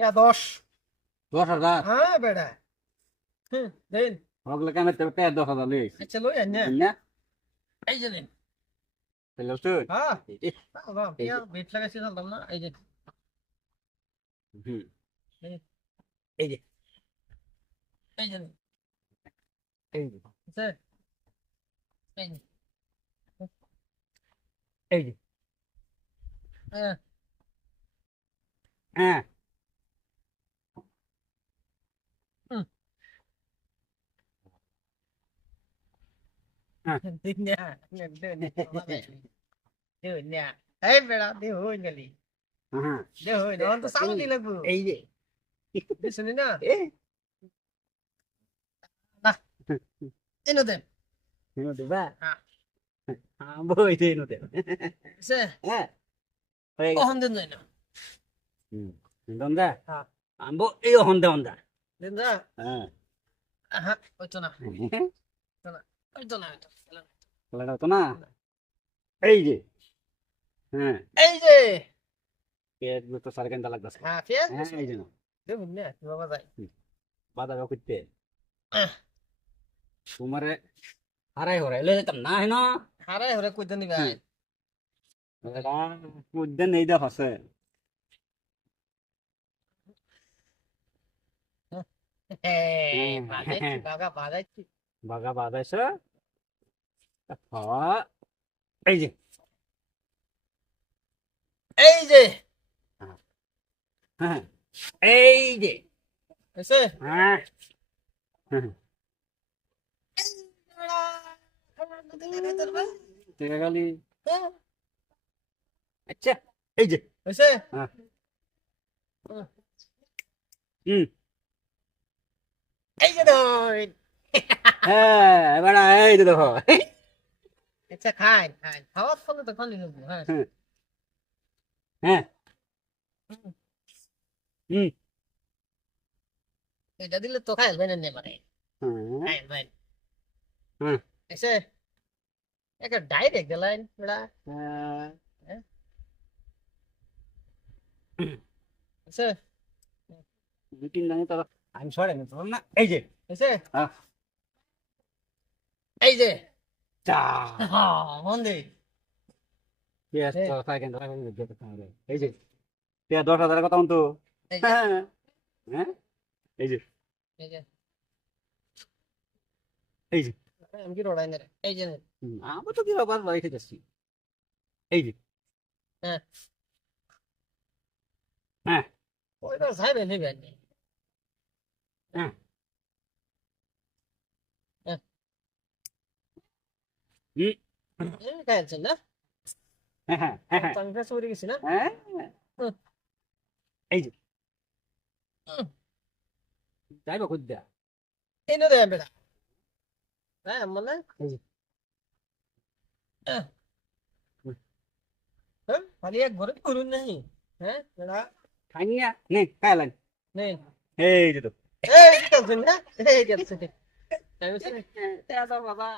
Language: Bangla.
ইয়া দশ? দশ হাজার। হ্যাঁ বেড়া। হুম দেন। পেয়ে দশ হাজার লই আচ্ছা লই আন না। না? এই যে দেন। হ্যাঁ। বাবা বেট লাগাইছি জানতাম না। এই যে। হুম। এই যে। এই যে। এই যে। এই যে। হ্যাঁ হ্যাঁ এই হ্যাঁ যে। হ্যাঁ। হ্যাঁ বই দে এনো দেবা সে হ্যাঁ হয়ে গেছে কখন দেন যাই না হুম দন্দা হ্যাঁ। আম্বো এই হন্দা হন্দা হ্যাঁ হ্যাঁ ওই তো না। খেলাটা তো না? এই যে। হ্যাঁ। এই যে। পেট তো সাড়ে কেনটা লাগতেছে। হ্যাঁ ফের হ্যাঁ এই যে দেখুন না কি বাবা যায় বাধা করতে। তোমারে হারাই হরাই লই যেতাম না হেন? হারে হরে কই দেন ভাই নেই দেখ আছে বাজাইছি বাগা বাজাইছি। বাগা বাদাইছে হ্যাঁ এই যে। এই যে। হ্যাঁ। এই যে। হ্যাঁ। গেলি আচ্ছা এই যে। হ্যাঁ। হুম। এই যে হ্যাঁ এবার এই যে দেখো। আচ্ছা খাই খাই খাওয়ার ফলে তো খালি নেব হ্যাঁ হ্যাঁ। হুম। এটা দিলে তো খাই বেনে নে মানে হ্যাঁ খাই বেন হুম। এসে একটা ডাইরেক্ট গেলাইন বেড়া। হ্যাঁ। এসে মিটিং নাই তো আমি সরে না। এই যে এসে হ্যাঁ। এই যে। হ্যাঁ এই। যে দশ হাজারের কথা তো। হ্যাঁ হ্যাঁ। এই যে। এই যে। আমি কি রোড়াই নে এই যে আমার তো কি ব্যাপার রেখে যাচ্ছি। এই যে। ওই তো সাইবে নেবে নি হ্যাঁ। হ্যাঁ। হুম। এই খাইছেন না হ্যাঁ হ্যাঁ হ্যাঁ হ্যাঁ আমি ফেসে উড়ে গেছি না হ্যাঁ হুম। এই যে। যাইবা খুঁজ দেয়া এই নো দেন বেটা হ্যাঁ মানে যে। হ্যাঁ খালি এক ঘরে করুন নাই হ্যাঁ বেটা খাইনিয়া নে খাইলাম নেই এই যে তো এই গেছেন না এই গেছে আমি বাবা